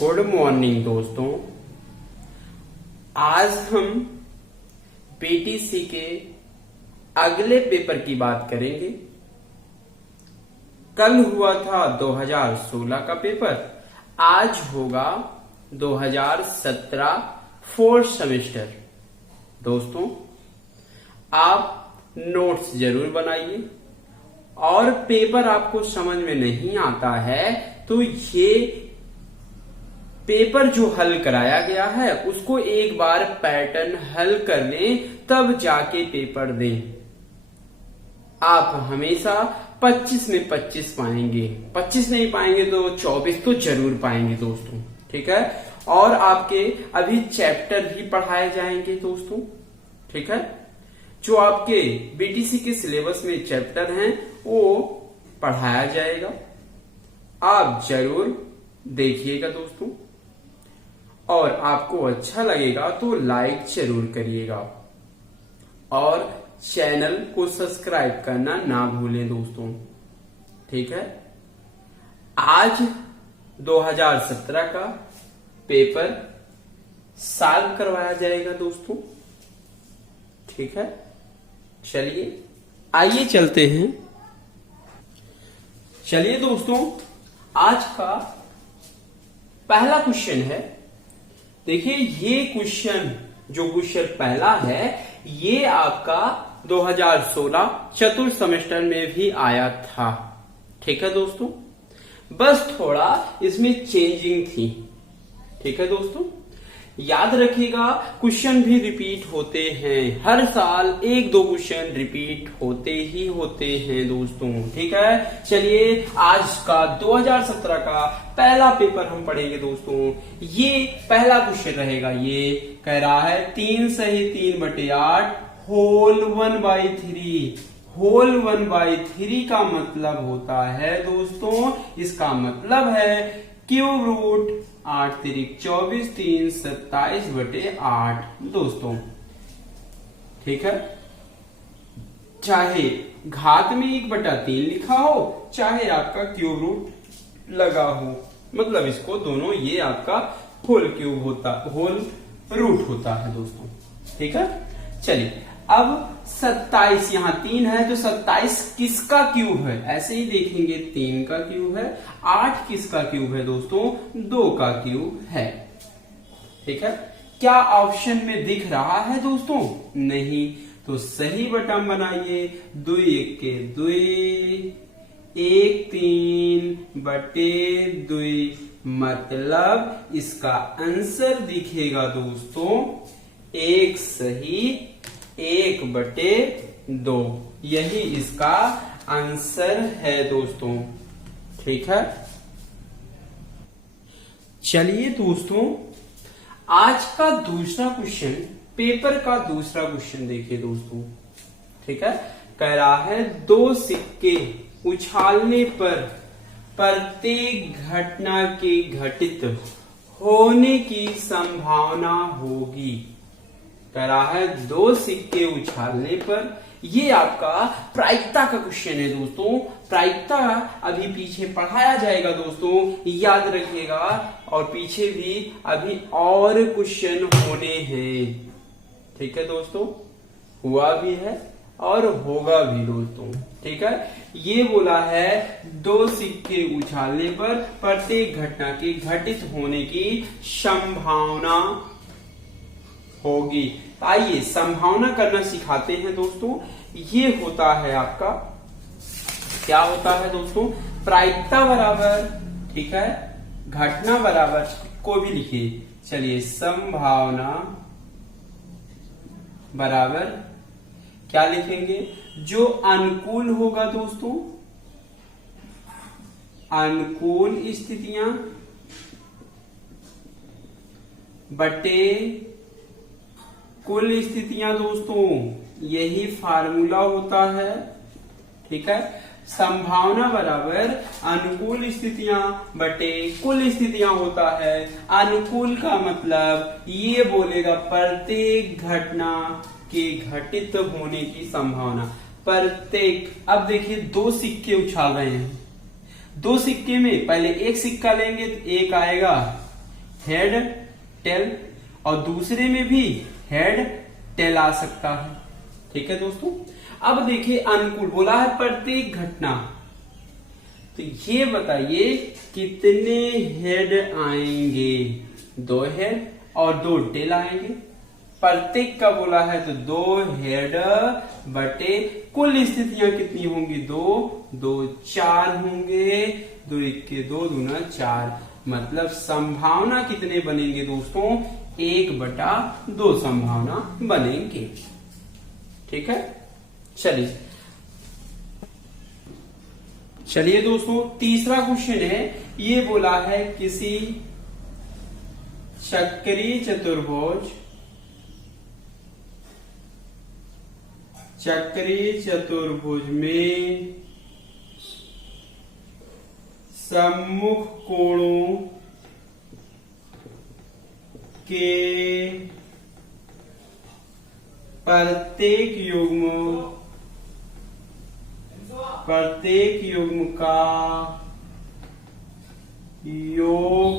Good morning दोस्तों। आज हम पीटीसी के अगले पेपर की बात करेंगे। कल हुआ था 2016 का पेपर, आज होगा 2017 फोर्थ सेमेस्टर। दोस्तों, आप नोट्स जरूर बनाइए और पेपर आपको समझ में नहीं आता है तो ये पेपर जो हल कराया गया है उसको एक बार पैटर्न हल कर लें, तब जाके पेपर दें। आप हमेशा 25 में 25 पाएंगे, 25 नहीं पाएंगे तो 24 तो जरूर पाएंगे दोस्तों, ठीक है। और आपके अभी चैप्टर भी पढ़ाए जाएंगे दोस्तों, ठीक है। जो आपके बीटीसी के सिलेबस में चैप्टर हैं वो पढ़ाया जाएगा, आप जरूर देखिएगा दोस्तों। और आपको अच्छा लगेगा तो लाइक जरूर करिएगा और चैनल को सब्सक्राइब करना ना भूलें दोस्तों, ठीक है। आज 2017 का पेपर सॉल्व करवाया जाएगा दोस्तों, ठीक है। चलिए आइए चलते हैं। चलिए दोस्तों, आज का पहला क्वेश्चन है। देखिए, ये क्वेश्चन जो क्वेश्चन पहला है ये आपका 2016 चतुर्थ सेमेस्टर में भी आया था, ठीक है दोस्तों। बस थोड़ा इसमें चेंजिंग थी, ठीक है दोस्तों। याद रखिएगा, क्वेश्चन भी रिपीट होते हैं, हर साल एक दो क्वेश्चन रिपीट होते ही होते हैं दोस्तों, ठीक है। चलिए आज का 2017 का पहला पेपर हम पढ़ेंगे दोस्तों। ये पहला क्वेश्चन रहेगा, ये कह रहा है 3 सही 3/8 होल 1/3। होल 1/3 का मतलब होता है दोस्तों, इसका मतलब है क्यूब रूट 8 तिरिक 24 3 27/8 दोस्तों, ठीक है। चाहे घात में 1/3 लिखा हो, चाहे आपका क्यूब रूट लगा हो, मतलब इसको दोनों ये आपका होल क्यूब होता, होल रूट होता है दोस्तों, ठीक है। चलिए अब 27, यहाँ 3 है तो 27 किसका क्यूब है, ऐसे ही देखेंगे 3 का क्यूब है। 8 किसका क्यूब है दोस्तों, 2 का क्यूब है, ठीक है। क्या ऑप्शन में दिख रहा है दोस्तों, नहीं, तो सही बटन बनाइए। 2 1 के 2, 1 3/2, मतलब इसका आंसर दिखेगा दोस्तों 1 सही 1/2, यही इसका आंसर है दोस्तों, ठीक है। चलिए दोस्तों, आज का दूसरा क्वेश्चन, पेपर का दूसरा क्वेश्चन देखिए दोस्तों, ठीक है। कह रहा है 2 सिक्के उछालने पर प्रत्येक घटना के घटित होने की संभावना होगी। कह रहा है 2 सिक्के उछालने पर, ये आपका प्रायिकता का क्वेश्चन है दोस्तों। प्रायिकता अभी पीछे पढ़ाया जाएगा दोस्तों, याद रखिएगा। और पीछे भी अभी और क्वेश्चन होने हैं, ठीक है दोस्तों, हुआ भी है और होगा भी दोस्तों, ठीक है। ये बोला है 2 सिक्के उछालने पर प्रत्येक घटना के घटित होने की संभावना होगी। आइए संभावना करना सिखाते हैं दोस्तों। ये होता है आपका, क्या होता है दोस्तों, प्रायिकता बराबर, ठीक है, घटना बराबर, को भी लिखिए। चलिए संभावना बराबर क्या लिखेंगे, जो अनुकूल होगा दोस्तों, अनुकूल स्थितियां बटे कुल स्थितियां दोस्तों, यही फार्मूला होता है, ठीक है। संभावना बराबर अनुकूल स्थितियां बटे कुल स्थितियां होता है। अनुकूल का मतलब ये बोलेगा प्रत्येक घटना के घटित होने की संभावना, प्रत्येक। अब देखिए 2 सिक्के उछाल रहे हैं, 2 सिक्के में पहले एक सिक्का लेंगे तो 1 आएगा, हेड टेल, और दूसरे में भी हेड टेल आ सकता है। ठीक है दोस्तों। अब देखिए अनुकूल बोला है प्रत्येक घटना, तो ये बताइए कितने हेड आएंगे? 2 हेड और 2 टेल आएंगे। प्रत्येक का बोला है तो 2 हेड बटे कुल स्थितियां कितनी होंगी? 2 4 होंगे, 2 1 2 दूना 4, मतलब संभावना कितने बनेंगे दोस्तों? 1/2 संभावना बनेंगे। ठीक है, चलिए दोस्तों तीसरा क्वेश्चन है। ये बोला है किसी चक्रीय चतुर्भुज में सम्मुख कोणों के प्रत्येक युग्म का योग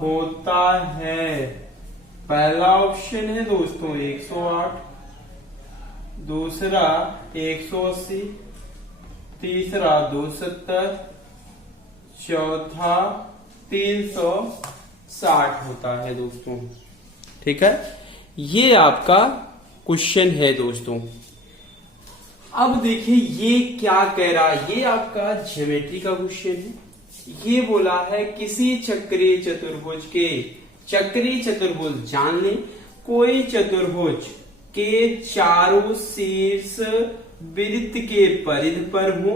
होता है। पहला ऑप्शन है दोस्तों 108, दूसरा 180, तीसरा 270, चौथा 360 होता है दोस्तों। ठीक है, ये आपका क्वेश्चन है दोस्तों। अब देखिए ये क्या कह रहा है, ये आपका ज्योमेट्री का क्वेश्चन है। ये बोला है किसी चक्रीय चतुर्भुज जान ले, कोई चतुर्भुज के चारों शीर्ष वृत्त के परिधि पर हो,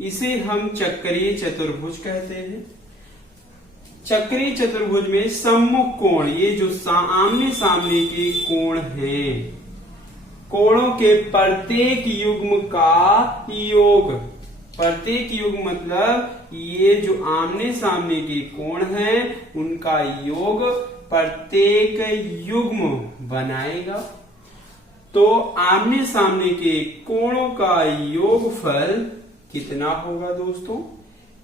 इसे हम चक्रीय चतुर्भुज कहते हैं। चक्रीय चतुर्भुज में सम्मुख कोण, ये जो आमने सामने के कोण हैं, कोणों के प्रत्येक युग्म का योग, प्रत्येक युग्म मतलब ये जो आमने सामने के कोण हैं उनका योग प्रत्येक युग्म बनाएगा। तो आमने सामने के कोणों का योगफल कितना होगा दोस्तों?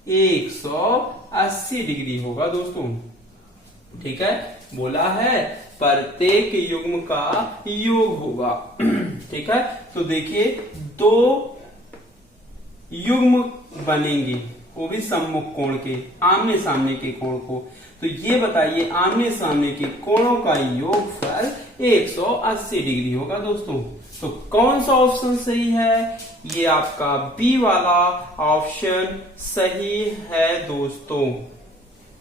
180 डिग्री होगा दोस्तों। ठीक है, बोला है प्रत्येक युग्म का योग होगा। ठीक है, तो देखिए 2 युग्म बनेंगे, वो भी सम्मुख कोण के, आमने सामने के कोण को। तो ये बताइए आमने सामने के कोणों का योगफल 180 डिग्री होगा दोस्तों। तो कौन सा ऑप्शन सही है? ये आपका बी वाला ऑप्शन सही है दोस्तों।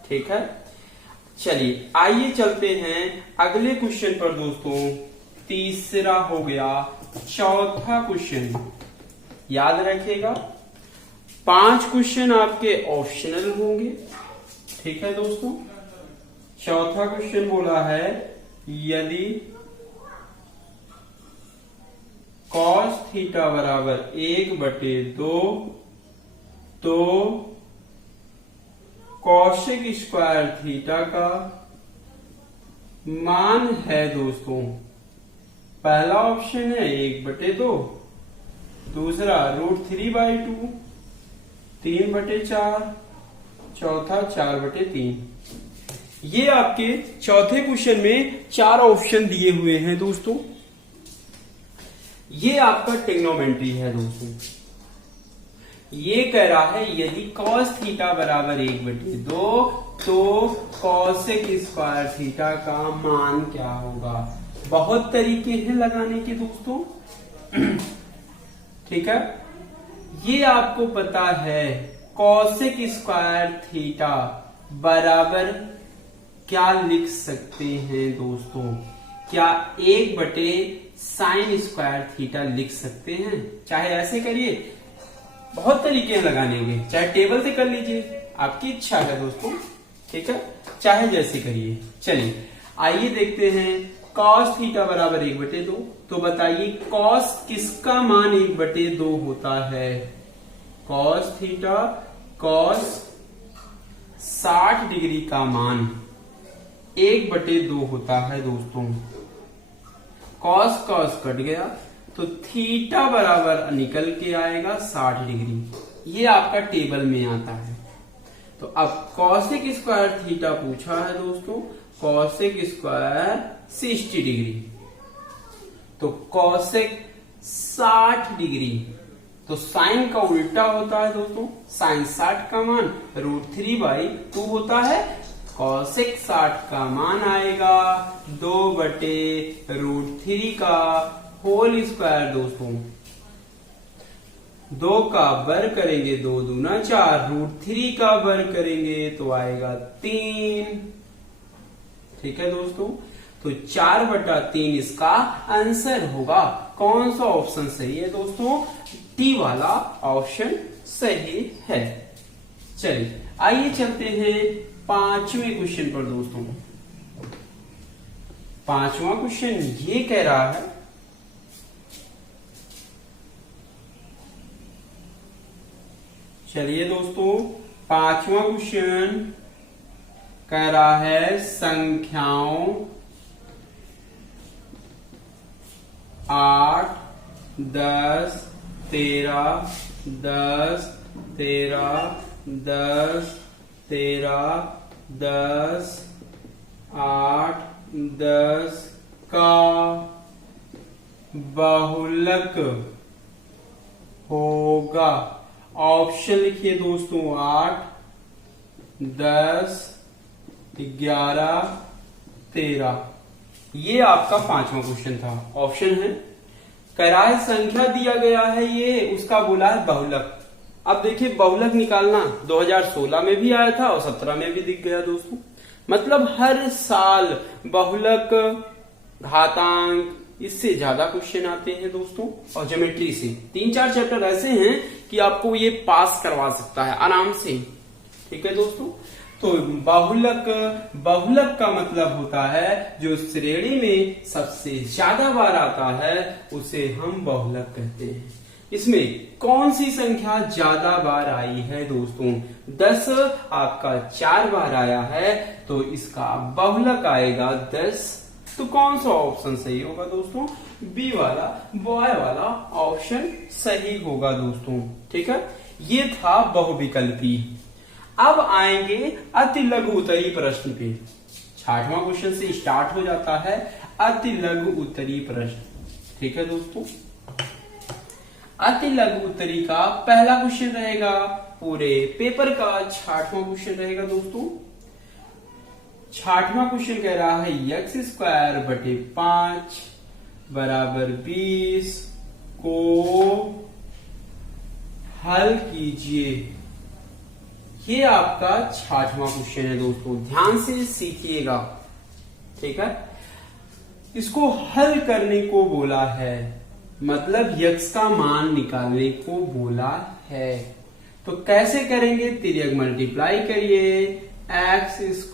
ठीक है, चलिए आइए चलते हैं अगले क्वेश्चन पर दोस्तों। तीसरा हो गया, चौथा क्वेश्चन याद रखिएगा। 5 क्वेश्चन आपके ऑप्शनल होंगे। ठीक है दोस्तों, चौथा क्वेश्चन बोला है यदि cos थीटा बराबर 1/2 तो कौशिक स्क्वायर थीटा का मान है दोस्तों। पहला ऑप्शन है 1/2, दूसरा √3/2, 3/4, चौथा 4/3। ये आपके चौथे क्वेश्चन में 4 ऑप्शन दिए हुए हैं दोस्तों। ये आपका ट्रिग्नोमेट्री है दोस्तों। ये कह रहा है यदि cos थीटा बराबर 1/2 तो कौशिक स्क्वायर थीटा का मान क्या होगा। बहुत तरीके हैं लगाने के दोस्तों। ठीक है, ये आपको पता है कौशिक स्क्वायर थीटा बराबर क्या लिख सकते हैं दोस्तों? क्या 1/sin स्क्वायर थीटा लिख सकते हैं? चाहे ऐसे करिए, बहुत तरीके हैं लगाने के, चाहे टेबल से कर लीजिए, आपकी इच्छा है दोस्तों। ठीक है, चाहे जैसे करिए। चलिए आइए देखते हैं cos थीटा बराबर 1/2। तो बताइए cos किसका मान 1/2 होता है? cos थीटा cos 60 डिग्री का मान 1/2 होता है दोस्तों। cos cos कट गया तो थीटा बराबर निकल के आएगा 60 डिग्री। ये आपका टेबल में आता है। तो तो अब कॉसेक स्क्वायर थीटा पूछा है दोस्तों, कॉसेक स्क्वायर 60 डिग्री, तो कॉसेक 60 डिग्री, तो साइन का उल्टा होता है दोस्तों, साइन 60 का मान √3/2 होता है, कॉसेक 60 का मान आएगा 2/√3 का होल स्क्वायर दोस्तों। 2 का वर्ग करेंगे 2 दूना 4, √3 का वर्ग करेंगे तो आएगा 3। ठीक है दोस्तों, तो 4/3 इसका आंसर होगा। कौन सा ऑप्शन सही है दोस्तों? टी वाला ऑप्शन सही है। चलिए आइए चलते हैं 5वें क्वेश्चन पर दोस्तों। 5वां क्वेश्चन ये कह रहा है, चलिए दोस्तों 5वां क्वेश्चन कह रहा है संख्याओं 8, 10, 13, 10, 13, 10, 13, 10, 8, 10 का बहुलक होगा। ऑप्शन लिखिए दोस्तों, 8, 10, 11, 13। ये आपका 5वां क्वेश्चन था। ऑप्शन है, कह रहा है संख्या दिया गया है, ये उसका बोला है बहुलक। अब देखिए बहुलक निकालना 2016 में भी आया था और 17 में भी दिख गया दोस्तों। मतलब हर साल बहुलक, घातांक, इससे ज्यादा क्वेश्चन आते हैं दोस्तों। और ज्योमेट्री से 3-4 चैप्टर ऐसे हैं कि आपको ये पास करवा सकता है आराम से। ठीक है दोस्तों, तो बहुलक का मतलब होता है जो श्रेणी में सबसे ज्यादा बार आता है उसे हम बहुलक कहते हैं। इसमें कौन सी संख्या ज्यादा बार आई है दोस्तों? 10 आपका 4 बार आया है, तो इसका बहुलक आएगा 10। तो कौन सा ऑप्शन सही होगा दोस्तों? बी वाला, बॉय वाला ऑप्शन सही होगा दोस्तों। ठीक है, ये था बहुविकल्पी। अब आएंगे अति लघु उत्तरी प्रश्न पे। 6वां क्वेश्चन से स्टार्ट हो जाता है अति लघु उत्तरी प्रश्न। ठीक है दोस्तों, अति लघु उत्तरी का पहला क्वेश्चन रहेगा, पूरे पेपर का 6वां क्वेश्चन रहेगा दोस्तों। 6वां क्वेश्चन कह रहा है x² / 5 = 20 को हल कीजिए। ये आपका 6वां क्वेश्चन है दोस्तों, ध्यान से सीखिएगा। ठीक है, इसको हल करने को बोला है, मतलब x का मान निकालने को बोला है। तो कैसे करेंगे? तिर्यक मल्टीप्लाई करिए, x² =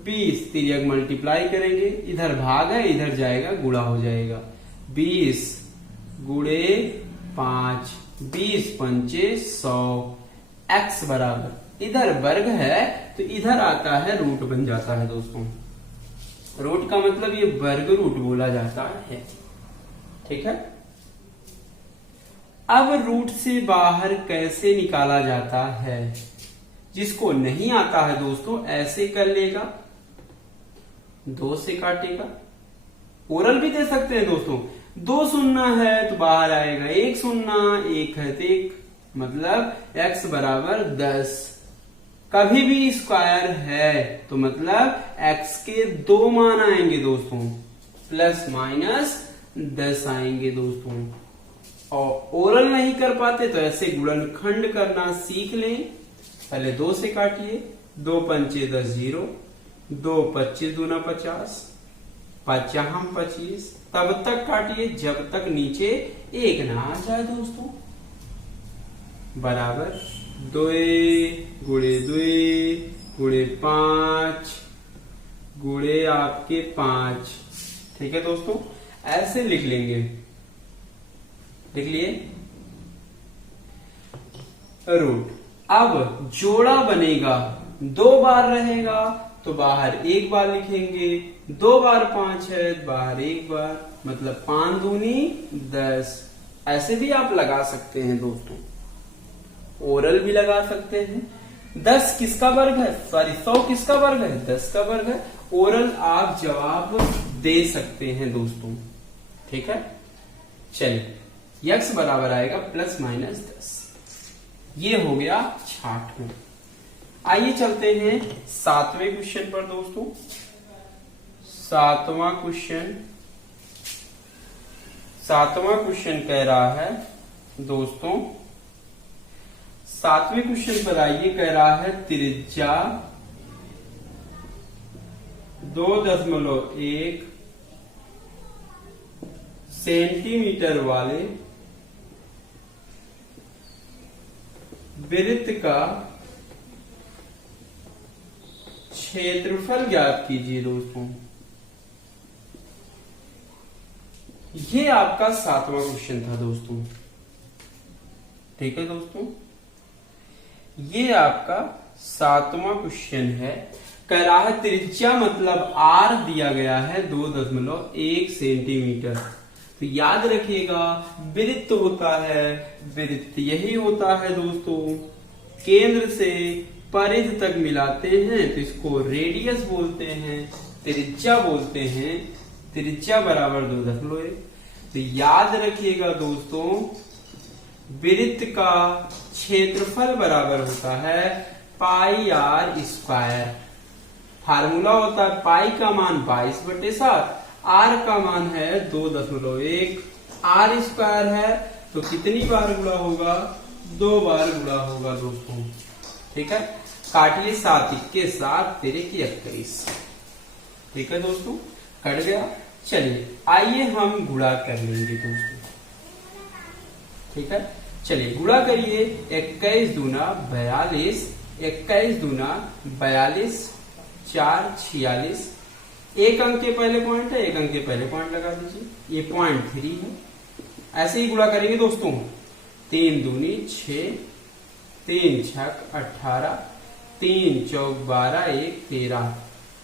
20, तिर्यक मल्टीप्लाई करेंगे, इधर भाग है इधर जाएगा गुणा हो जाएगा, 20 × 5, 20 × 5 = 100। x बराबर, इधर वर्ग है तो इधर आता है रूट बन जाता है दोस्तों। रूट का मतलब ये वर्ग रूट बोला जाता है। ठीक है, अब रूट से बाहर कैसे निकाला जाता है? जिसको नहीं आता है दोस्तों ऐसे कर लेगा, 2 से काटेगा। ओरल भी दे सकते हैं दोस्तों, 2 शून्य है तो बाहर आएगा 1 शून्य, 1 है तो 1, मतलब x बराबर 10। कभी भी स्क्वायर है तो मतलब x के 2 मान आएंगे दोस्तों, प्लस माइनस 10 आएंगे दोस्तों। और ओरल नहीं कर पाते तो ऐसे गुणनखंड करना सीख लें। पहले 2 से काटिए, 2 × 5 = 10, 0, 2 × 25 = 50, 50 25, तब तक काटिए जब तक नीचे 1 ना आ जाए दोस्तों, बराबर 2 × 2 × 5 × आपके 5। ठीक है दोस्तों, ऐसे लिख लेंगे। लिख लिए रूट। अब जोड़ा बनेगा, 2 बार रहेगा तो बाहर 1 बार लिखेंगे, 2 बार 5 है बाहर 1 बार, मतलब 5 दूनी 10। ऐसे भी आप लगा सकते हैं दोस्तों, ओरल भी लगा सकते हैं। 10 किसका वर्ग है, सॉरी 100 किसका वर्ग है, 10 का वर्ग है। ओरल आप जवाब दे सकते हैं दोस्तों, ठीक है। चलिए x बराबर आएगा ±10, ये हो गया 66। आइए चलते हैं 7वें क्वेश्चन पर दोस्तों। 7वां क्वेश्चन कह रहा है दोस्तों, 7वें क्वेश्चन पर आइए, कह रहा है त्रिज्या 2.1 सेंटीमीटर वाले वृत्त का क्षेत्रफल ज्ञात कीजिए दोस्तों। ये आपका 7वां क्वेश्चन था दोस्तों, ठीक है दोस्तों। ये आपका 7वां क्वेश्चन है, कह रहा है त्रिज्या मतलब r दिया गया है 2.1 सेंटीमीटर। तो याद रखिएगा वृत्त होता है, वृत्त यही होता है दोस्तों, केंद्र से परिधि तक मिलाते हैं तो इसको रेडियस बोलते हैं, त्रिज्या बोलते हैं। त्रिज्या बराबर 2.1। तो याद रखिएगा दोस्तों वृत्त का क्षेत्रफल बराबर होता है πr²। फार्मूला होता है पाई का मान 22/7, r का मान है 2.1, r² है तो कितनी बार गुणा होगा, 2 बार गुणा होगा दोस्तों, ठीक है। काटिए 7 × 7 = 21, ठीक है दोस्तों, कट गया। चलिए आइए हम गुणा कर लेंगे दोस्तों, ठीक है। चलिए गुणा करिए, 21 दूना 42, 21 दूना 42, 4 46। एक अंक के पहले पॉइंट है, एक अंक के पहले पॉइंट लगा दीजिए, ये 0.3 है। ऐसे ही गुणा करेंगे दोस्तों, 3 दूनी 6, 3 छक 18, 3 चौक 12, 1 13,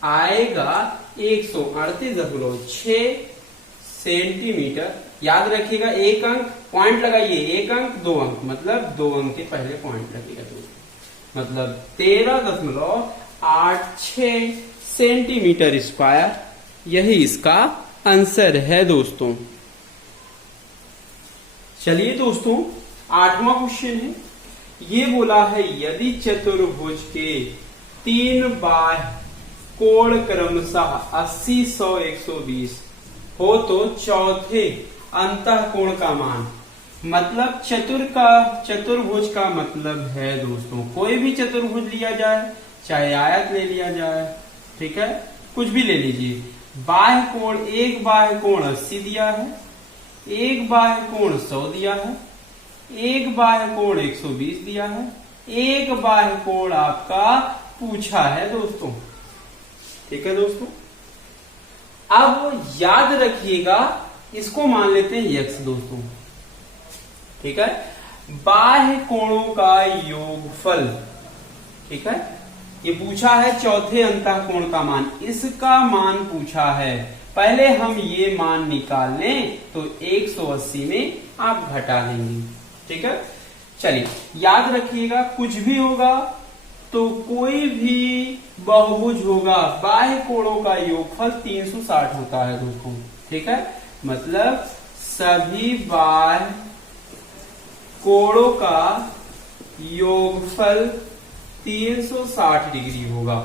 आएगा 138.6 सेंटीमीटर। याद रखिएगा एक अंक पॉइंट लगाइए, एक अंक 2 अंक, मतलब 2 अंक के पहले पॉइंट लगेगा दोस्तों, मतलब 13.86 सेंटीमीटर स्क्वायर। यही इसका आंसर है दोस्तों। चलिए दोस्तों 8वां क्वेश्चन है, ये बोला है यदि चतुर्भुज के 3 बाह्य कोण क्रमशः 80, 100, 120 हो तो चौथे अंतःकोण का मान। मतलब चतुर्भुज का मतलब है दोस्तों कोई भी चतुर्भुज लिया जाए, चाहे आयत ले लिया जाए, ठीक है, कुछ भी ले लीजिए। बाह्य कोण, एक बाह्य कोण 80 दिया है, एक बाह्य कोण 100 दिया है, एक बाह्य कोण 120 दिया है, एक बाह्य कोण आपका पूछा है दोस्तों, ठीक है दोस्तों। अब याद रखिएगा इसको मान लेते हैं x दोस्तों, ठीक है। बाह्य कोणों का योगफल, ठीक है, ये पूछा है चौथे अंतःकोण का मान, इसका मान पूछा है। पहले हम ये मान निकाल लें तो 180 में आप घटा लेंगे, ठीक है। चलिए याद रखिएगा कुछ भी होगा तो कोई भी बहुभुज होगा, बाह्य कोणों का योगफल 360 होता है दोस्तों, ठीक है। मतलब सभी बाह्य कोणों का योगफल 360 डिग्री होगा,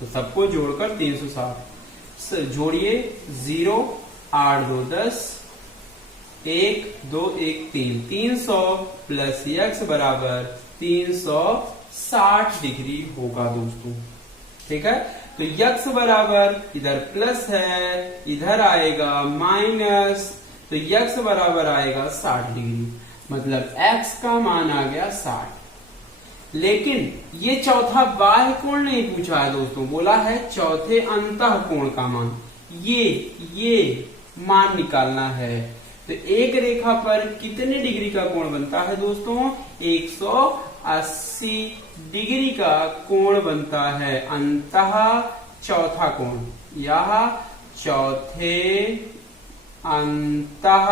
तो सबको जोड़कर 360 जोड़िए। 0 8 2 10, 1 2 1 3, 300 प्लस x बराबर 360 डिग्री होगा दोस्तों, ठीक है। तो x बराबर इधर प्लस है, इधर आएगा माइनस, तो x बराबर आएगा 60 डिग्री, मतलब x का मान आ गया 60। लेकिन ये चौथा बाह्य कोण नहीं पूछा है दोस्तों, बोला है चौथे अंतःकोण का मान, ये मान निकालना है। तो एक रेखा पर कितने डिग्री का कोण बनता है दोस्तों, 180 डिग्री का कोण बनता है अंतः चौथा कोण। यह चौथे अंतः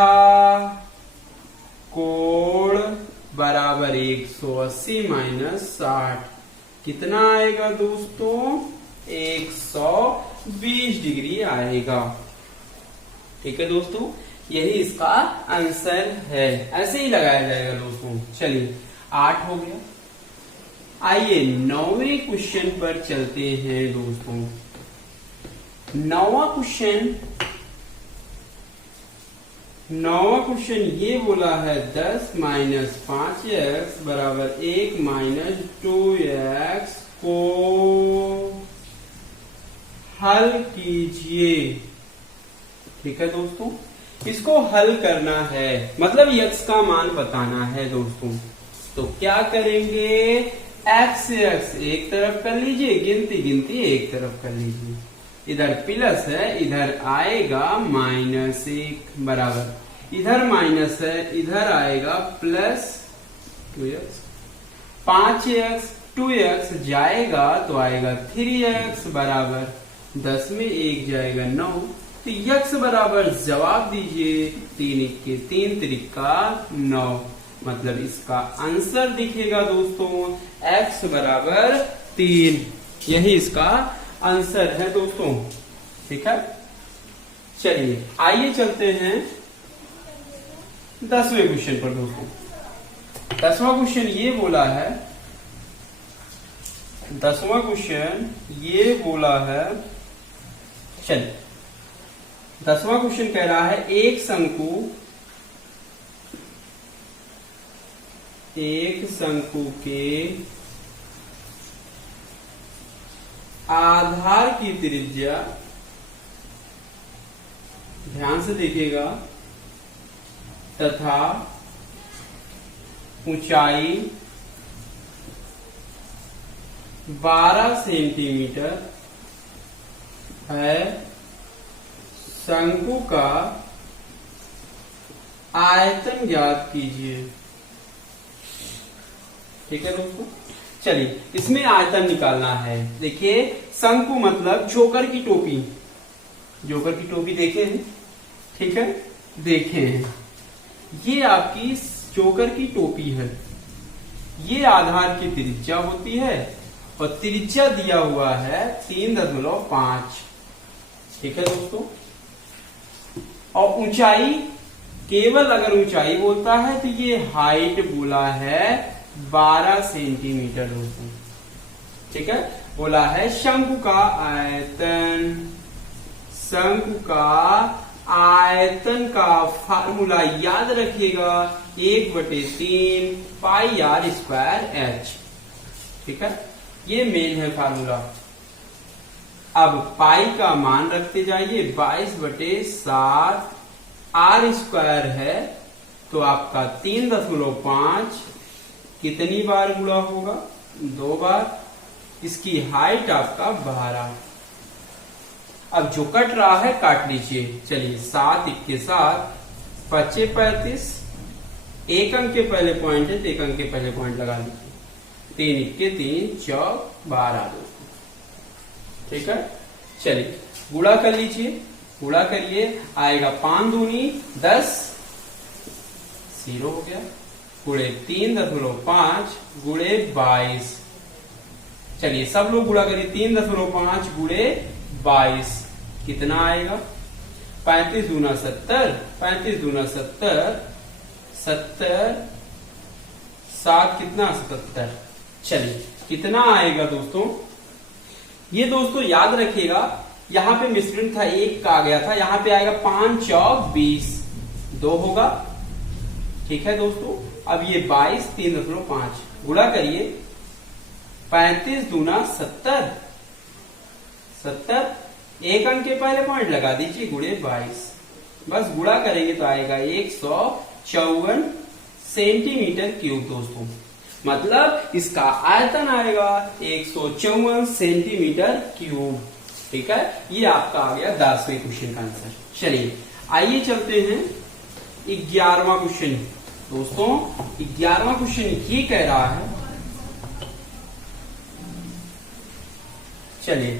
कोण बराबर 180 माइनस 60 कितना आएगा दोस्तों? 120 डिग्री आएगा। ठीक है दोस्तों, यही इसका आंसर है। ऐसे ही लगाया जाएगा दोस्तों। चलिए 8 हो गया। आइए 9वें क्वेश्चन पर चलते हैं दोस्तों। 9वां क्वेश्चन ये बोला है 10 माइनस 5x बराबर 1 माइनस 2x को हल कीजिए। ठीक है दोस्तों, इसको हल करना है, मतलब x का मान बताना है दोस्तों। तो क्या करेंगे? x से x एक तरफ कर लीजिए, गिनती गिनती एक तरफ कर लीजिए। इधर प्लस है, इधर आएगा -1 बराबर, इधर माइनस है, इधर आएगा प्लस 2x। 5x 2x जाएगा तो आएगा 3x बराबर 10 में 1 जाएगा 9। तो x बराबर जवाब दीजिए 3 के 3 त्रिका 9, मतलब इसका आंसर दिखेगा दोस्तों x बराबर 3। यही इसका आंसर है दोस्तों। ठीक है, चलिए आइए चलते हैं 10वें क्वेश्चन पर दोस्तों। 10वां क्वेश्चन ये बोला है, 10वां क्वेश्चन ये बोला है, चलिए 10वां क्वेश्चन कह रहा है एक शंकु के आधार की त्रिज्या, ध्यान से देखिएगा, तथा ऊंचाई 12 सेंटीमीटर है। शंकु का आयतन ज्ञात कीजिए। ठीक है दोस्तों, चलिए इसमें आयतन निकालना है। देखिए शंकु मतलब जोकर की टोपी, जोकर की टोपी देखे हैं? ठीक है, देखे हैं। ये आपकी जोकर की टोपी है। ये आधार की त्रिज्या होती है और त्रिज्या दिया हुआ है 3.5। ठीक है दोस्तों, और ऊंचाई, केवल अगर ऊंचाई बोलता है तो ये हाइट बोला है 12 सेंटीमीटर दोस्तों। ठीक है, बोला है शंकु का आयतन, शंकु का आयतन का फार्मूला याद रखिएगा 1/3 पाई r स्क्वायर h। ठीक है, ये मेन है फार्मूला। अब पाई का मान रखते जाइए, 22/7 r स्क्वायर है तो आपका 3.5 कितनी बार गुणा होगा? 2 बार। इसकी हाइट आपका 12। अब जो कट रहा है काट लीजिए। चलिए 7 1 7 5 35, एक अंक के पहले पॉइंट है तो एक अंक के पहले पॉइंट लगा लीजिए। 3 1 3 चौक 12 दोस्तों। ठीक है, चलिए गुणा कर लीजिए, गुणा करिए, आएगा 5 दूनी 10, 0 हो गया, गुणे 3.5 गुणे 22। चलिए सब लोग गुणा करिए, 3.5 गुणे 22 कितना आएगा? 35 दूना 70, 35 दूना 70, 70 7 कितना? 77। चलिए कितना आएगा दोस्तों? ये दोस्तों याद रखिएगा, यहां पे मिसप्रिंट था, 1 का आ गया था, यहां पे आएगा 5 चौक 20, 2 होगा। ठीक है दोस्तों, अब ये 22 3.5 गुणा करिए, 35 दूना 70, 70 एक अंक के पहले पॉइंट लगा दीजिए, गुणे 22। बस गुणा करेंगे तो आएगा 154 सेंटीमीटर क्यूब दोस्तों। मतलब इसका आयतन आएगा 154 सेंटीमीटर क्यूब। ठीक है, ये आपका आ गया 10वें क्वेश्चन का आंसर। चलिए आइए चलते हैं 11वां क्वेश्चन दोस्तों। 11वां क्वेश्चन ये कह रहा है, चलिए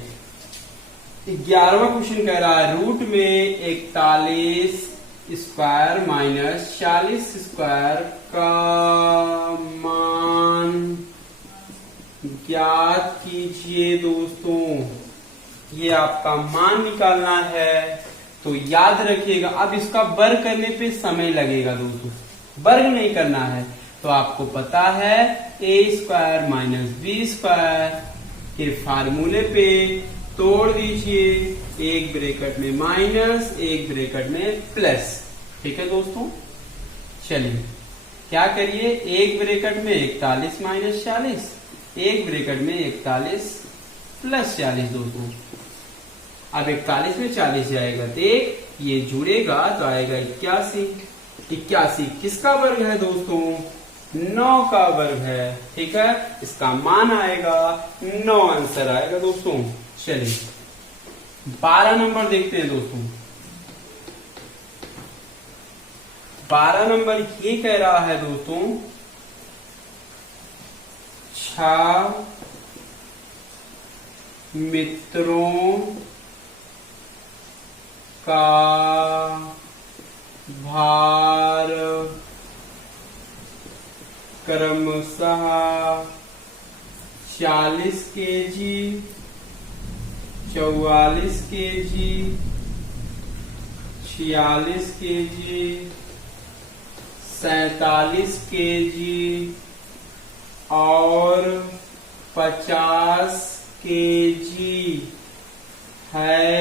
11वां क्वेश्चन कह रहा है रूट में 41 स्क्वायर माइनस 40 स्क्वायर का मान ज्ञात कीजिए दोस्तों। ये आपका मान निकालना है, तो याद रखिएगा। अब इसका वर्ग करने पे समय लगेगा दोस्तों, वर्ग नहीं करना है। तो आपको पता है ए स्क्वायर माइनस बी स्क्वायर के फार्मूले पे तोड़ दीजिए, एक ब्रैकेट में माइनस एक ब्रैकेट में प्लस। ठीक है दोस्तों, चलिए क्या करिए, एक ब्रैकेट में 41 माइनस 40, एक ब्रैकेट में 41 प्लस 40 दोस्तों। अब 41 में 40 जाएगा तो ये जुड़ेगा तो आएगा 81। 81 किसका वर्ग है दोस्तों? 9 का वर्ग है। ठीक है, इसका मान आएगा 9, आंसर आएगा दोस्तों। चलिए 12 नंबर देखते हैं दोस्तों। 12 नंबर ये कह रहा है दोस्तों, 6 मित्रों का भार क्रमशः 40 केजी, 44 केजी, 46 केजी, 47 केजी और 50 केजी है,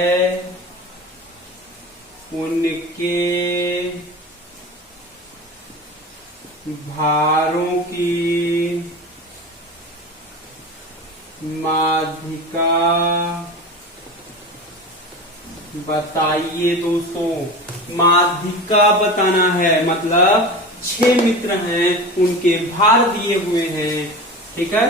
उनके भारों की माध्यिका बताइए दोस्तों। माध्यिका बताना है, मतलब 6 मित्र हैं, उनके भार दिए हुए हैं। ठीक है,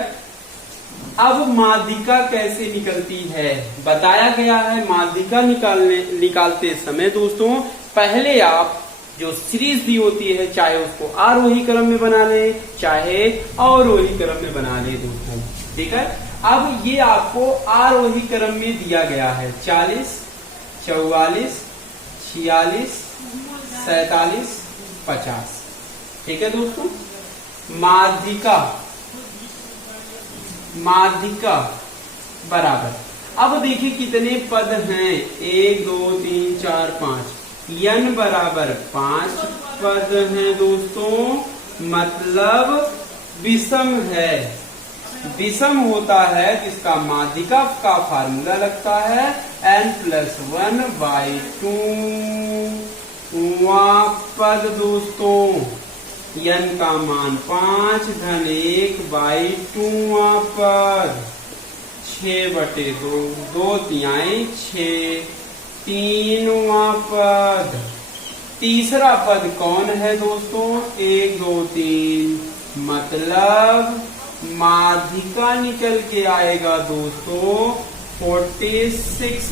अब माध्यिका कैसे निकलती है बताया गया है। माध्यिका निकालते समय दोस्तों, पहले आप जो सीरीज दी होती है, चाहे उसको आरोही क्रम में बना ले, चाहे अवरोही क्रम में बना ले दोस्तों। ठीक है, अब ये आपको आरोही क्रम में दिया गया है, 40, 44, 46, 47, 50। ठीक है दोस्तों, माध्यिका बराबर। अब देखिए कितने पद हैं, 1 2 3 4 5, n बराबर 5 पद हैं दोस्तों, मतलब विषम है। विषम होता है जिसका माध्यिका का फार्मूला लगता है n+1/2 पद दोस्तों। n का मान 5 धन 1/2 पद, 6/2, 2 तिहाई 6, 3वां पद। तीसरा पद कौन है दोस्तों? 1 2 3, मतलब माध्यिका निकल के आएगा दोस्तों 46।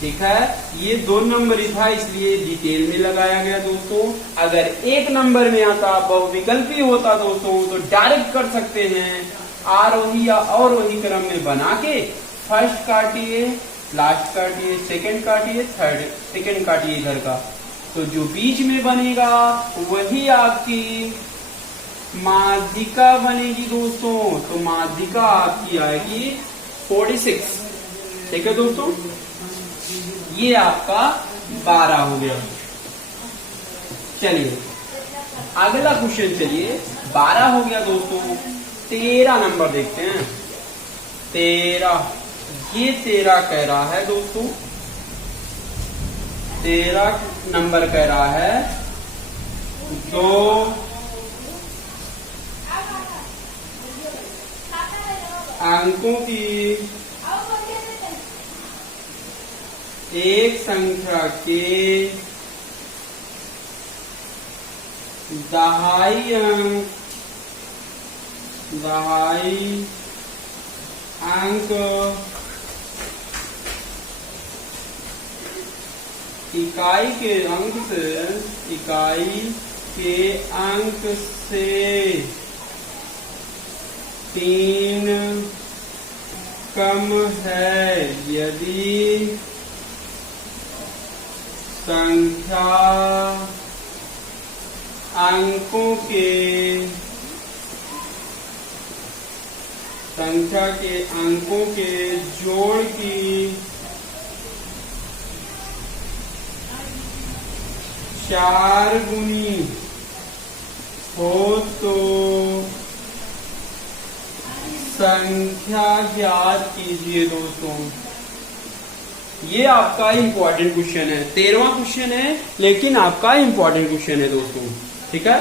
ठीक है, ये 2 नंबर ही था इसलिए डिटेल में लगाया गया दोस्तों। अगर 1 नंबर में आता, बहुविकल्पी होता दोस्तों, तो डायरेक्ट कर सकते हैं, आरोही या अवरोही क्रम में बना के फर्स्ट काटिए, लास्ट काटिए, सेकंड काटिए, थर्ड, सेकंड काटिए इधर का, तो जो बीच में बनेगा वही आपकी माध्यिका बनेगी दोस्तों। तो माध्यिका आपकी आएगी 46। ठीक है दोस्तों, ये आपका 12 हो गया। चलिए अगला क्वेश्चन, चलिए 12 हो गया दोस्तों। 13 नंबर देखते हैं। 13, ये 13 कह रहा है दोस्तों, 13 नंबर कह रहा है 2 अंकों की एक संख्या के दहाई अंक इकाई के अंक से 3 कम है, यदि संख्या अंकों के जोड़ की 4 गुनी हो तो संख्या ज्ञात कीजिए। दोस्तों ये आपका इंपॉर्टेंट क्वेश्चन है, 13वां क्वेश्चन है, लेकिन आपका इंपॉर्टेंट क्वेश्चन है दोस्तों। ठीक है,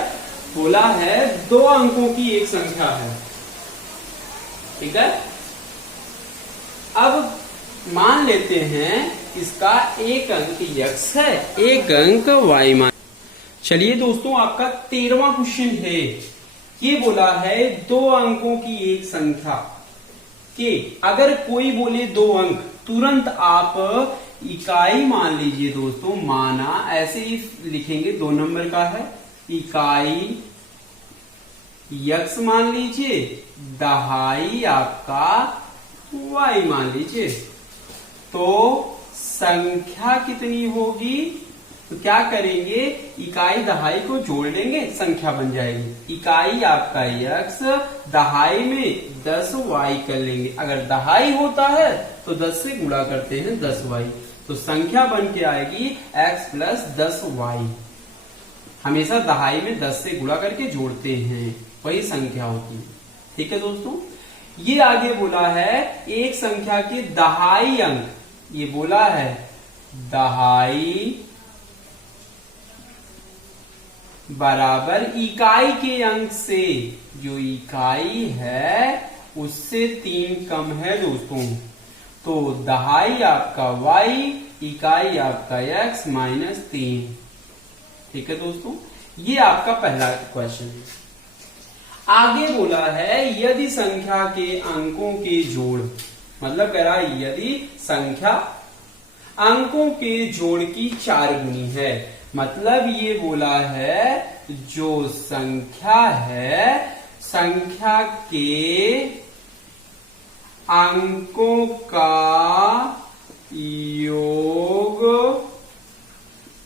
बोला है 2 अंकों की एक संख्या है। ठीक है, अब मान लेते हैं इसका एक अंक x है, एक अंक y मान। चलिए दोस्तों, आपका 13वां क्वेश्चन है। ये बोला है 2 अंकों की एक संख्या के अगर कोई बोले 2 अंक, तुरंत आप इकाई मान लीजिए दोस्तों। माना ऐसे ही लिखेंगे, 2 नंबर का है, इकाई x मान लीजिए, दहाई आपका y मान लीजिए। तो संख्या कितनी होगी? तो क्या करेंगे, इकाई दहाई को जोड़ लेंगे, संख्या बन जाएगी। इकाई आपका x, दहाई में 10y कर लेंगे। अगर दहाई होता है तो 10 से गुणा करते हैं 10y, तो संख्या बन के आएगी x प्लस 10y। हमेशा दहाई में 10 से गुणा करके जोड़ते हैं, वही संख्या होती है। ठीक है दोस्तों, ये आगे बोला है एक संख्या के दहाई अंक। ये बोला है दहाई बराबर इकाई के अंक से, जो इकाई है उससे 3 कम है दोस्तों। तो दहाई आपका y, इकाई आपका x माइनस 3। ठीक है दोस्तों, ये आपका पहला क्वेश्चन है। आगे बोला है यदि संख्या के अंकों के जोड़, मतलब कह रहा है यदि संख्या अंकों के जोड़ की 4 गुनी है। मतलब ये बोला है जो संख्या है, संख्या के अंकों का योग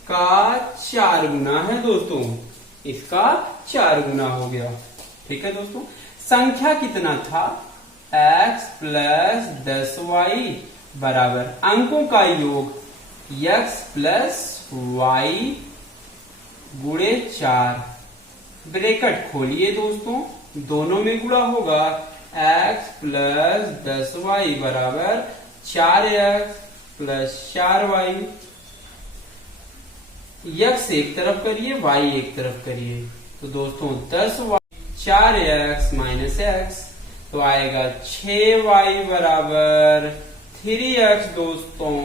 का 4 गुना है दोस्तों। इसका 4 गुना हो गया। ठीक है दोस्तों, संख्या कितना था, x प्लस 10y बराबर अंकों का योग x प्लस y गुणे 4। ब्रैकेट खोलिए दोस्तों, दोनों में गुणा होगा। x प्लस 10y बराबर 4x प्लस 4y। x एक तरफ करिए, y एक तरफ करिए, तो दोस्तों 10y 4x माइनस x, तो आएगा 6y बराबर 3x दोस्तों।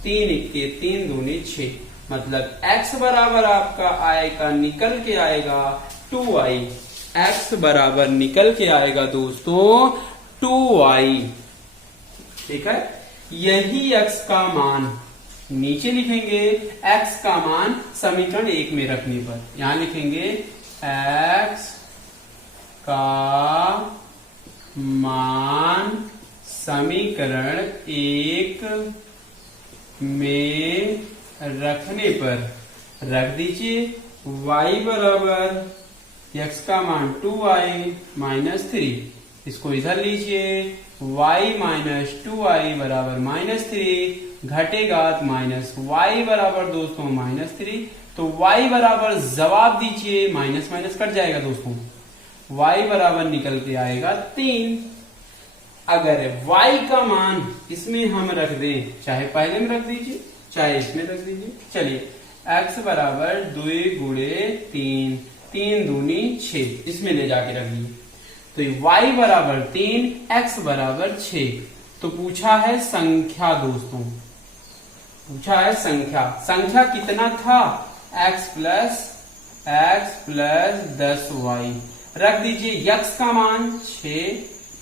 3 इक्के 3 दूनी 6, मतलब x बराबर आपका आएगा, निकल के आएगा 2y। x बराबर निकल के आएगा दोस्तों 2y। ठीक है, यही x का मान नीचे लिखेंगे। x का मान समीकरण 1 में रखने पर यहां लिखेंगे x का मान समीकरण 1 में रखने पर रख दीजिए। y बराबर x का मान 2y माइनस 3, इसको इधर लीजिए। y माइनस 2y बराबर माइनस 3, घटेगा माइनस y बराबर दोस्तों माइनस 3। तो y बराबर जवाब दीजिए, माइनस माइनस कट जाएगा दोस्तों, y बराबर निकल के आएगा 3। अगर y का मान इसमें हम रख दें, चाहे पहले में रख दीजिए चाहे इसमें रख दीजिए। चलिए x बराबर 2 गुणे 3, 3 दूनी 6, इसमें ले जाके रख दिए। तो y बराबर 3, x बराबर 6। तो पूछा है संख्या दोस्तों, पूछा है संख्या। संख्या कितना था, x प्लस 10y। रख दीजिए x का मान 6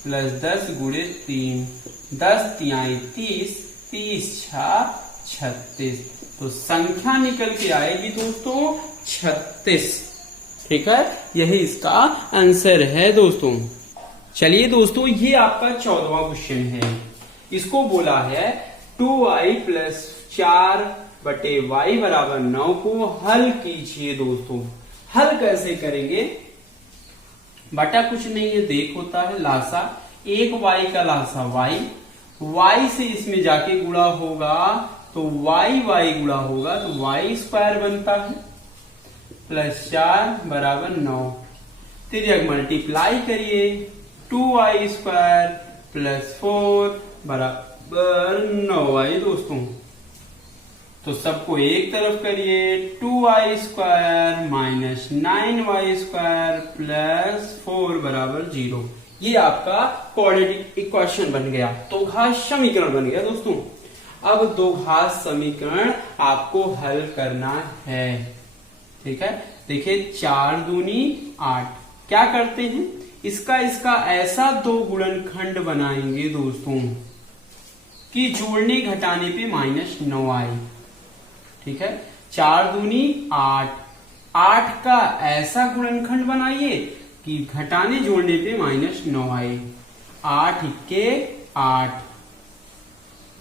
प्लस 10 गुणे 3, 10 तिहाई 30, 30 6 36। तो संख्या निकल के आएगी दोस्तों 36। ठीक है, यही इसका आंसर है दोस्तों। चलिए दोस्तों, ये आपका 14वां क्वेश्चन है। इसको बोला है 2i प्लस 4 बटे y बराबर 9 को हल कीजिए दोस्तों। हल कैसे करेंगे? बटा कुछ नहीं है, देख होता है लासा, एक y का लासा y से इसमें जाके गुणा होगा तो y गुणा होगा तो y स्क्वायर बनता है प्लस 4 बराबर 9। तिर्यक मल्टीप्लाई करिए 2y स्क्वायर प्लस 4 बराबर 9y दोस्तों। तो सबको एक तरफ करिए 2y square minus 9y square plus 4 बराबर 0। ये आपका क्वाड्रेटिक इक्वेशन बन गया, तो घात समीकरण बन गया दोस्तों। अब दो घात समीकरण आपको हल करना है, ठीक है। देखिए 4 दूनी 8, क्या करते हैं इसका ऐसा दो गुणनखंड बनाएंगे दोस्तों कि जोड़ने घटाने पे माइनस 9 आए, ठीक है। 4 दूनी 8, 8 का ऐसा गुणनखंड बनाइए कि घटाने जोड़ने पे माइनस 9 आए। 8 इक्के 8,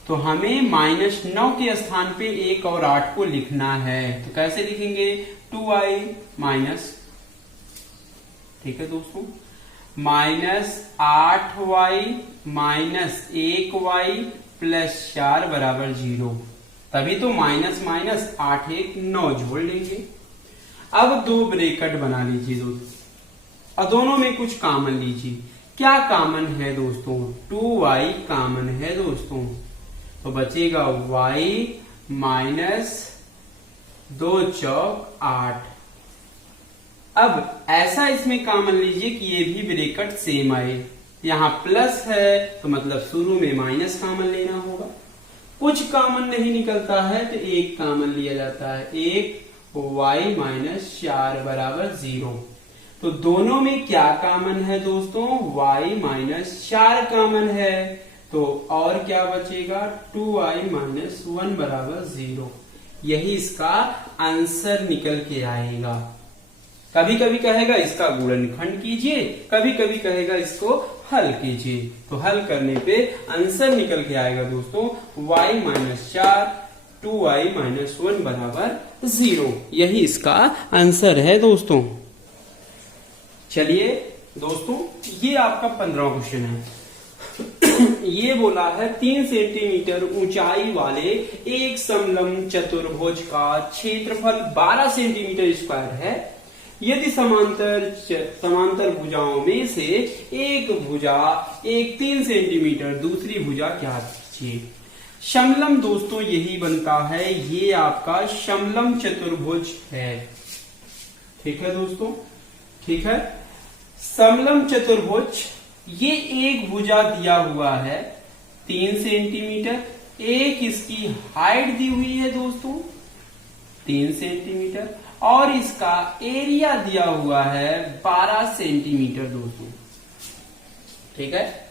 तो हमें माइनस 9 के स्थान पे 1 और 8 को लिखना है, तो कैसे लिखेंगे 2y माइनस, ठीक है दोस्तों, minus 8y minus 1y plus 4 बराबर 0। तभी तो माइनस माइनस 8 1 9 जोड़ लेंगे। अब दो ब्रैकेट बना लीजिए दोस्तों और दोनों में कुछ कॉमन लीजिए। क्या कॉमन है दोस्तों? 2y कॉमन है दोस्तों, तो बचेगा y माइनस 2 चौक 8। अब ऐसा इसमें कॉमन लीजिए कि ये भी ब्रैकेट सेम आए। यहाँ प्लस है तो मतलब शुरू में माइनस कॉमन लेना होगा। कुछ कॉमन नहीं निकलता है तो एक कॉमन लिया जाता है, एक y माइनस 4 बराबर 0। तो दोनों में क्या कॉमन है दोस्तों? y माइनस 4 कॉमन है, तो और क्या बचेगा 2y माइनस 1 बराबर 0। यही इसका आंसर निकल के आएगा। कभी कभी कहेगा इसका गुणनखंड कीजिए, कभी कभी कहेगा इसको हल कीजिए, तो हल करने पे आंसर निकल के आएगा दोस्तों y माइनस 4 2y माइनस 1 बराबर 0। यही इसका आंसर है दोस्तों। चलिए दोस्तों, ये आपका 15वां क्वेश्चन है। ये बोला है 3 सेंटीमीटर ऊंचाई वाले एक समलंब चतुर्भुज का क्षेत्रफल 12 सेंटीमीटर स्क्वायर है। यदि समांतर भुजाओं में से एक भुजा एक 3 सेंटीमीटर, दूसरी भुजा क्या कीजिए। समलंब दोस्तों यही बनता है, ये आपका समलंब चतुर्भुज है, ठीक है दोस्तों, ठीक है। समलंब चतुर्भुज, ये एक भुजा दिया हुआ है 3 सेंटीमीटर, एक इसकी हाइट दी हुई है दोस्तों 3 सेंटीमीटर, और इसका एरिया दिया हुआ है 12 सेंटीमीटर दोस्तों, ठीक है।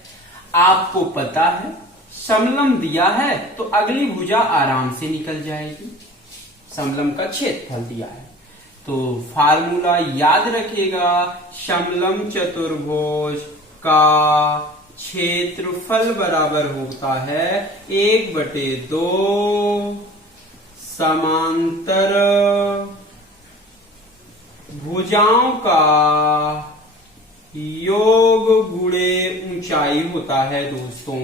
आपको पता है समलंब दिया है तो अगली भुजा आराम से निकल जाएगी। समलंब का क्षेत्रफल दिया है तो फार्मूला याद रखिएगा, समलंब चतुर्भुज का क्षेत्रफल बराबर होता है 1/2 समांतर भुजाओं का योग गुणे ऊंचाई होता है दोस्तों।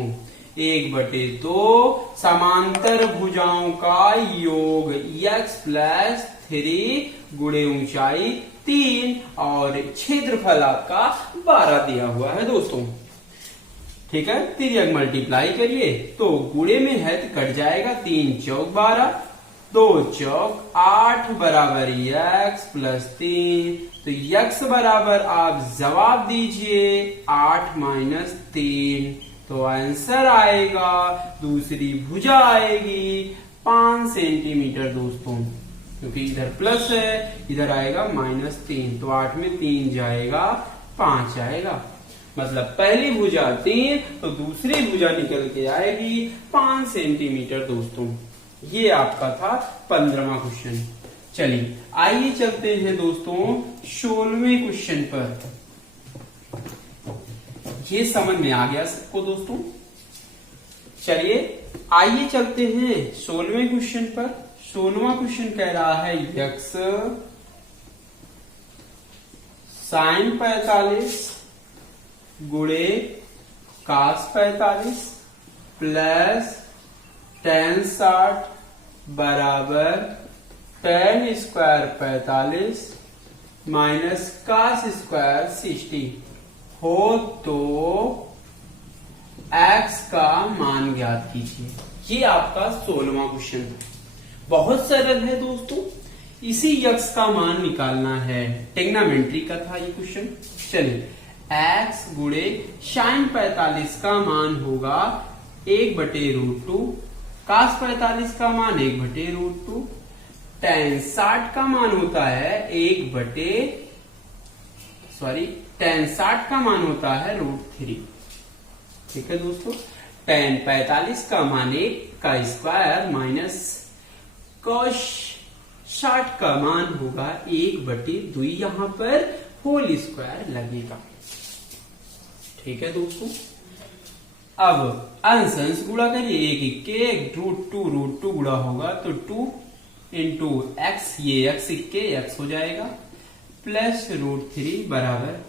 1/2 समांतर भुजाओं का योग x प्लस 3 गुणे ऊंचाई 3 और क्षेत्रफल आपका 12 दिया हुआ है दोस्तों, ठीक है। तिर्यक मल्टीप्लाई करिए तो गुणे में है तो कट जाएगा, 3 चौक 12, 2 चौक 8 बराबर x प्लस 3, तो x बराबर आप जवाब दीजिए 8 माइनस 3, तो आंसर आएगा, दूसरी भुजा आएगी 5 सेंटीमीटर दोस्तों, क्योंकि इधर प्लस है इधर आएगा -3, तो 8 में 3 जाएगा 5 आएगा, मतलब पहली भुजा 3 तो दूसरी भुजा निकल के आएगी 5 सेंटीमीटर दोस्तों। ये आपका था 15वां क्वेश्चन। चलिए आइए चलते हैं दोस्तों 16वें क्वेश्चन पर। ये समझ में आ गया सबको दोस्तों? चलिए आइए चलते हैं 16वें क्वेश्चन पर। 16वां क्वेश्चन कह रहा है यक्स साइन 45 गुणे कास 45 प्लस टेन 60 बराबर ten square 45 minus cos square 60 हो तो x का मान ज्ञात कीजिए। ये आपका 16वां क्वेश्चन है, बहुत सरल है दोस्तों। इसी यक्स का मान निकालना है, टेग्नामेंट्री का था ये क्वेश्चन। चलिए x गुणे साइन 45 का मान होगा 1/√2, कास 45 का मान 1/√2, टेन 60 का मान होता है टेन 60 का मान होता है √3। ठीक है दोस्तों, टेन 45 का मान 1 का स्क्वायर माइनस कॉस 60 का मान होगा 1/2, यहां पर होल स्क्वायर लगेगा। ठीक है दोस्तों, अब अंश अंश गुणा करिए, 1 के √2 गुणा होगा तो 2 इंटू एक्स, ये एक्स इक्के एक्स हो जाएगा, प्लस √3 बराबर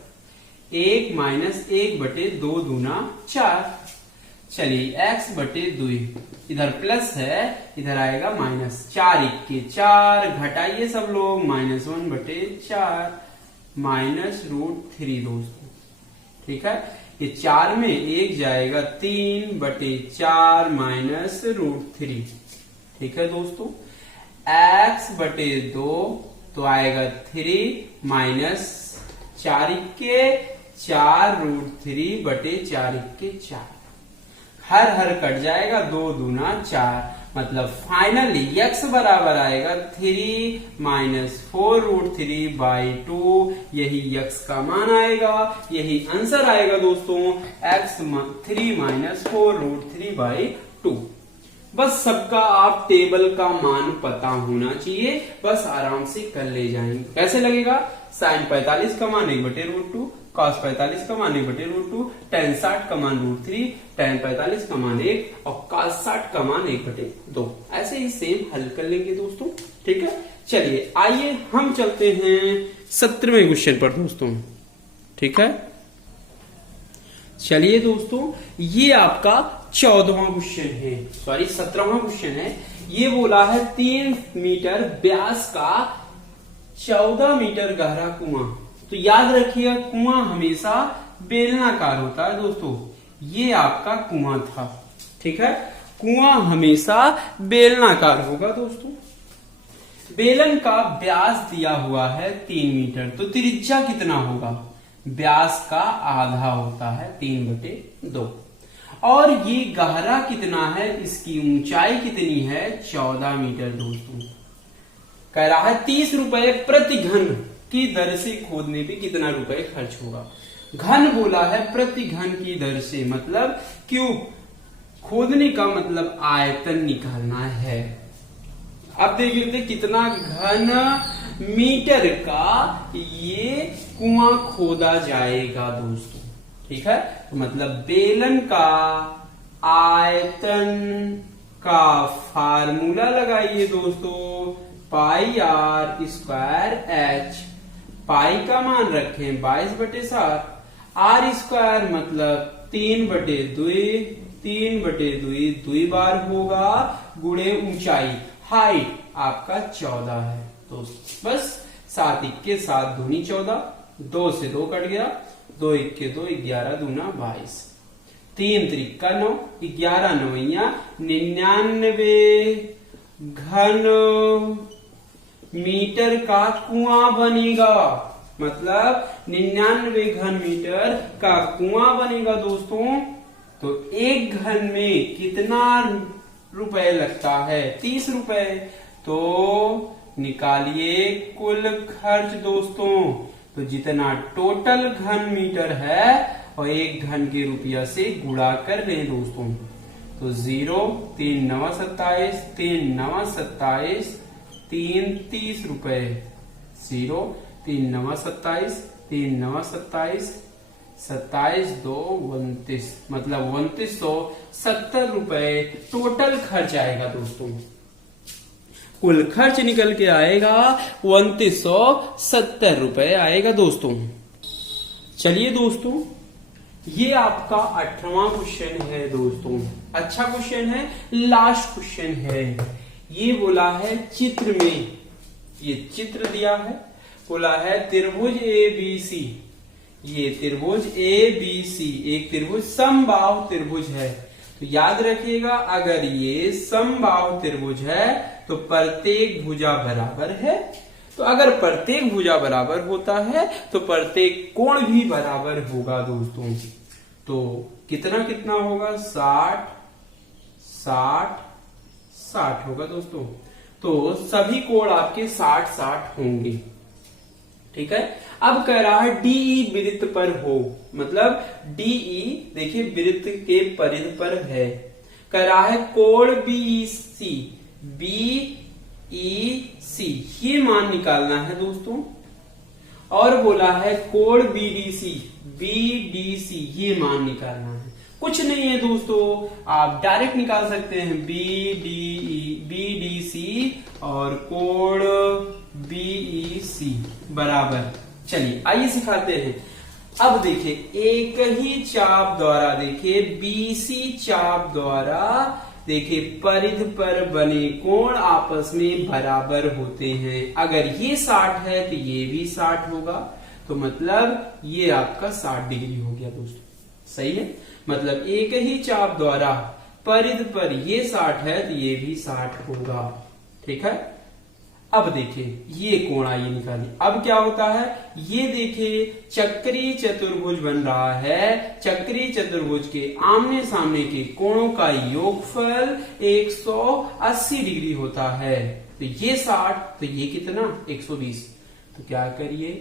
1 माइनस 1/2 दूना 4। चलिए x/2, इधर प्लस है इधर आएगा माइनस, 4 इक्के 4, घटाइए सब लोग, -1/4 माइनस √3 दोस्तों। ठीक है, ये 4 में 1 जाएगा, 3/4 माइनस √3। ठीक है दोस्तों, x/2 तो आएगा 3 माइनस 4 इक्के 4 √3/4 इक्के 4, हर कट जाएगा, 2 दूना 4, मतलब फाइनली x बराबर आएगा 3 माइनस 4√3/2। यही x का मान आएगा, यही आंसर आएगा दोस्तों, x 3 माइनस 4√3/2। बस सबका आप टेबल का मान पता होना चाहिए, बस आराम से कर ले जाएंगे। कैसे लगेगा, साइन 45 का मान 1/√2, कॉस 45 का मान 1/√2, टेन 60 का मान √3, टेन 45 का मान 1 और कॉस 60 का मान 1/2। ऐसे ही सेम हल कर लेंगे दोस्तों। ठीक है, चलिए आइए हम चलते हैं 17वें क्वेश्चन पर दोस्तों। ठीक है, चलिए दोस्तों, ये आपका 17वां क्वेश्चन है, 17वां क्वेश्चन है। ये बोला है 3 मीटर व्यास का 14 मीटर गहरा कुआं। तो याद रखिएगा, कुआं हमेशा बेलनाकार होता है दोस्तों। ये आपका कुआं था, ठीक है, कुआं हमेशा बेलनाकार होगा दोस्तों। बेलन का व्यास दिया हुआ है 3 मीटर, तो त्रिज्या कितना होगा, व्यास का आधा होता है 3/2। और ये गहरा कितना है, इसकी ऊंचाई कितनी है, 14 मीटर दोस्तों। कह रहा है 30 रुपए प्रति घन की दर से खोदने पे कितना रुपए खर्च होगा। घन बोला है, प्रति घन की दर से मतलब क्यूब, खोदने का मतलब आयतन निकालना है। अब देख लेते कितना घन मीटर का ये कुआं खोदा जाएगा दोस्तों। ठीक है, तो मतलब बेलन का आयतन का फार्मूला लगाइए दोस्तों, πr²h। पाई का मान रखें 22/7, r² मतलब 3/2, 3/2 2 बार होगा, गुणे ऊंचाई, हाइट आपका 14 है तो बस 7 इक्के 7 दूनी 14, 2 से 2 कट गया, 2 इक्के 2, 11 दूना 22, 3 त्रिका 9, 11 9 99 घन मीटर का कुआं बनेगा। मतलब 99 घन मीटर का कुआं बनेगा दोस्तों। तो एक घन में कितना रुपए लगता है, 30 रुपए। तो निकालिए कुल खर्च दोस्तों। तो जितना टोटल घन मीटर है और एक घन के रुपया से गुणा कर लें दोस्तों। तो 0 3 9 27, 3 9 27, 3 30 रुपए, 0 3 9 27, 3 9 27, 27 2 29, मतलब 2970 रुपए टोटल खर्च आएगा दोस्तों। कुल खर्च निकल के आएगा 2970 रुपए आएगा दोस्तों। चलिए दोस्तों, ये आपका 18वां क्वेश्चन है दोस्तों। अच्छा क्वेश्चन है, लास्ट क्वेश्चन है। ये बोला है चित्र में, ये चित्र दिया है, बोला है त्रिभुज ABC। ये त्रिभुज ABC एक त्रिभुज समबाहु त्रिभुज है। तो याद रखिएगा, अगर ये समबाहु त्रिभुज है तो प्रत्येक भुजा बराबर है। तो अगर प्रत्येक भुजा बराबर होता है तो प्रत्येक कोण भी बराबर होगा दोस्तों। तो कितना कितना होगा, 60 60 60 होगा दोस्तों। तो सभी कोण आपके 60 60 होंगे। ठीक है। अब कह रहा है डीई वृत्त पर हो, मतलब डीई देखिए वृत्त के परिधि पर है। कह रहा है कोण बीईसी, बीईसी ये मान निकालना है दोस्तों। और बोला है कोण बीडीसी, बीडीसी ये मान निकालना है। कुछ नहीं है दोस्तों, आप डायरेक्ट निकाल सकते हैं बीडीसी और कोण बीईसी बराबर। चलिए आइए सिखाते हैं। अब देखिए, एक ही चाप द्वारा, देखिए बीसी चाप द्वारा देखिए परिधि पर बने कोण आपस में बराबर होते हैं। अगर ये 60 है तो ये भी 60 होगा। तो मतलब ये आपका 60 डिग्री हो गया दोस्तों। सही है, मतलब एक ही चाप द्वारा परिधि पर ये 60 है तो ये भी 60 होगा। ठीक है। अब देखिए ये कोण आइए निकालिए। अब क्या होता है, ये देखिए चक्रीय चतुर्भुज बन रहा है। चक्रीय चतुर्भुज के आमने सामने के कोणों का योगफल 180 डिग्री होता है। तो ये 60, तो ये कितना 120। तो क्या करिए,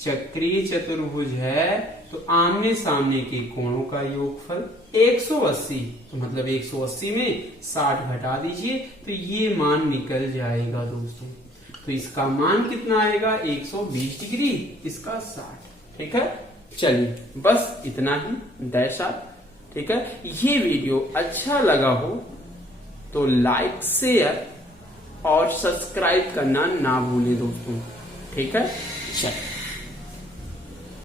चक्रीय चतुर्भुज है तो आमने सामने के कोणों का योगफल 180। तो मतलब 180 में 60 घटा दीजिए तो ये मान निकल जाएगा दोस्तों। तो इसका मान कितना आएगा, 120 डिग्री, इसका 60। ठीक है। चलिए बस इतना ही, दैशा। ठीक है। ये वीडियो अच्छा लगा हो तो लाइक, शेयर और सब्सक्राइब करना ना भूलें दोस्तों। ठीक है। चलिए।